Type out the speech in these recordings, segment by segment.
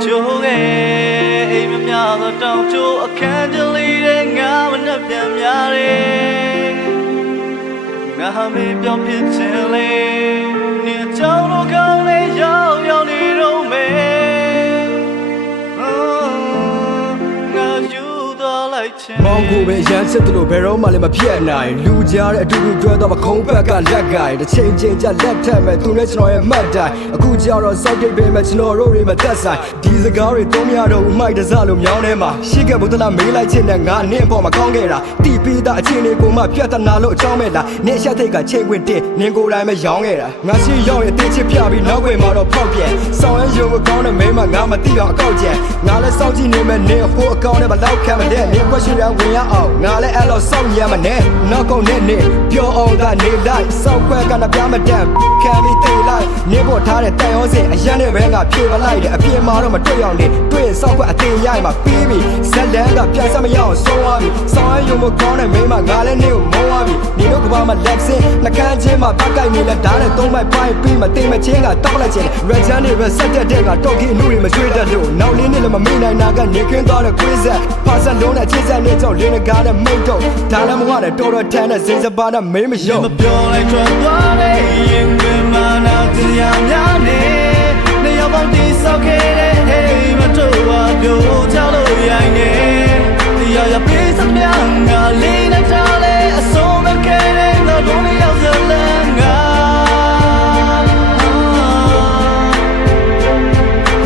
조개 이면야도 땅조 캔들리에 가면 변야래 나미 뼈빛을래 네 저로 가네 여연이로 매မောင်ကိုပဲရမ်းစစ်တို့ဘယ်တော့မှလည်းမပြတ်နိုင်လူကြားတဲ့အတူတူတွဲတော့မခုံးဘက်ကလက်ကင်တစ်ချိန်ချင်းကြလက်ထက်မဲ့သူနဲ့ကျွန်တော်ရဲ့မှတ်တိုင်အခုကြောက်တော့စောက်တိတ်ပဲမဲ့ကျွန်တော်တို့တွေမသက်ဆိုင်ဒီစကားတွေသုံးမရတော့ဘူးမိုက်တစားလို့မြောင်းထဲမှာရှိခဲ့ဘုဒ္ဓနာမေးလိုက်ခြင်းနဲ့ငါနင့်ပေါ်မှာကောင်းခဲ့တာတီးပြီးသားအချင်းတွေကိုမှပြတ်တနာလို့အကြောင်းမဲ့လားနင့်ရှက်ထိတ်ကချိန်ခွင်တင်နင်ကိုယ်တိုင်ပဲရောင်းခဲ့တာငါရှိရောက်ရဲ့တင်းချစ်ပြပြီးနောက်ွယ်မှာတော့ဖောက်ပြန်ဆောင်းရရုံကောင်းတဲ့မိမငါမသိအောင်အကောက်ကျန်ငါလည်းစောင့်ကြည့်နေမဲ့နင်အဖို့အကောင်းနဲ့မလောက်ခံမတဲ့နင်ကွက်ရှိရဝင်ရအောင်ငါလည်းအဲ့လိုစောင့်ရမနဲ့နောက်ကုန်နဲ့နေပြောအောင်သာနေလိုက်စောက်ခွက်ကနပြမတန်ခံပြီးတေးလိုက်နင်းပေါ်ထားတဲ့တန်ရောစင်အရန်နဲ့ပဲငါဖြေမလိုက်တဲ့အပြင်မှာတော့မတွေ့အောင်နေတွေ့ရင်စောက်ခွက်အသေးရိုက်မှာပြီးပြီဇက်လန်ကပြန်ဆက်မရအောင်ဆုံးသွားပြီဆောင်းရုံမကောင်းတဲ့မိမငါလည်းနေကိုမုန်းသွားပြီနေတို့ကဘာမှလက်စင်းနှကန်းချင်းမှာပတ်ကိုက်နေလဲဓာတ်နဲ့သုံးမိုက်ပိုင်းပြီးမသိမချင်းကတောက်လိုက်ခြင်းရချမ်းတွေပဲဆက်တက်တဲ့ကတော့ကြီးအမှုတွေမကျွေးတတ်လို့နောက်လေးနဲ့လည်းမမေ့နိုင်တာကနေခင်းသွားတဲ့ကွေးဆက်ဖာဆက်လုံးနဲ့ချင်းဆက်နဲ့ကြောင့်လင်းကားနဲ့မိတ်တော့ဒါလည်းမဟုတ်တဲ့တော်တော်ထမ်းတဲ့စိတ်စပါးနဲ့မင်းမယုံမပြောလိုက်ထွက်သွားလေရင်ဝင်မနာတရားများနေနေရောက်ပေါင်းတိဆောက်ခဲ့တဲ့ဟေးမတို့ပါပြောချလို့ရိုင်းနေတရားရပေးစမြငါလေးနဲ့ထားလေအဆုံးမခဲ့တဲ့ငါတို့လေးရောက်စလန်ငါ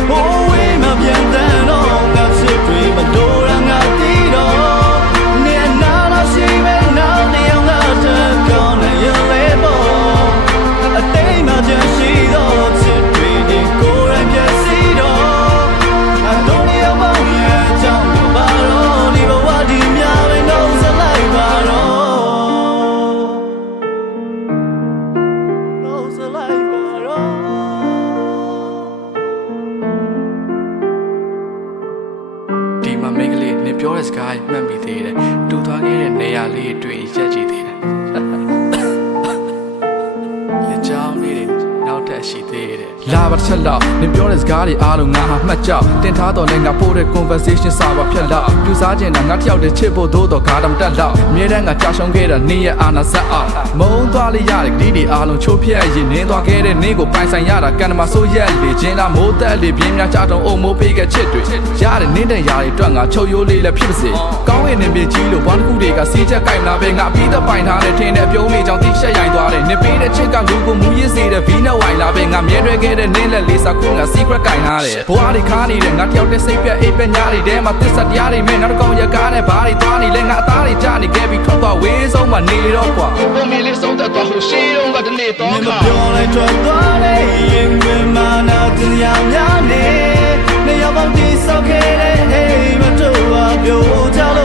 ဟိုဝေးမပြန်တဲ့တော့ငါစစ်တွေမလို့ရငါတီးတော့ဒီမှာမိန်းကလေးနေပြောတဲ့စကားမှတ်မိသေးတယ်တူသွားခဲ့တဲ့နေရာလေးတွေ့ရက်ကြည့်သေးတယ်လက်ချောင်းလေးနောက်ထပ်ရှိသေးတယ်လာပါချက်လောက်နေပြောတဲ့စကားတွေအားလုံးငါဟာမှတ်ကြောက်တင်ထားတော်လဲငါပို့တဲ့ conversation စာပါဖြတ်လောက်ပြူစားခြင်းနဲ့ငါတယောက်တည်းချစ်ဖို့သို့တော့ဂါတမတက်လောက်အမြဲတမ်းငါကြာရှုံးခဲ့တာနေရအာနာဆက်အောင်မုံသွားလေးရတဲ့ကလေးတွေအားလုံးချိုးဖျက်ရင်နင်းသွားခဲ့တဲ့နင်းကိုပိုင်ဆိုင်ရတာကန်တမဆိုးရက်လေချင်းလားမိုးတက်လေပြင်းများကြတော့အုံမိုးပေးခဲ့ချစ်တွေရတဲ့နင်းတဲ့ယာတွေတွက်ငါချုပ်ရိုးလေးလည်းဖြစ်ပါစေကောင်းရဲ့နေပြကြီးလို့ဘာတစ်ခုတွေကစီးချက်ကြိုက်လာပဲငါပြီးတော့ပိုင်ထားတဲ့ထင်းတဲ့အပြုံးလေးကြောင့်တိရှက်ရိုင်သွားတယ်နေပေးတဲ့ချစ်ကလူကိုမူရင်းစေတဲ့ဘီနဲ့ဝိုင်လာပဲငါမြဲတွဲခဲ့တဲ့နင်းလက်လေးစာခုငါ secret ကင်ထားတယ်ဘွားတွေခါနေတဲ့ငါတယောက်တည်းစိတ်ပြက်အိပ်ပညာတွေထဲမှာသစ္စာတရားတွေမဲ့နောက်တစ်ကောင်ရကားနဲ့ဘာတွေသွားနေလဲငါအသားတွေကြနေခဲ့ပြီးထွက်သွားဝေးဆုံးမှနေတော့ကွာဘုံမီလေးဆုံးသက်သွားဟိုရှိတော့ကတနေ့တော့ခါမပြောလိုက်ထွက်သွားလေရင်ဝင်မနာတရားများနေနေရောက်ပေါင်းတိဆောက်ခဲ့တဲ့ဟေးမတို့ပါပြောကြလို့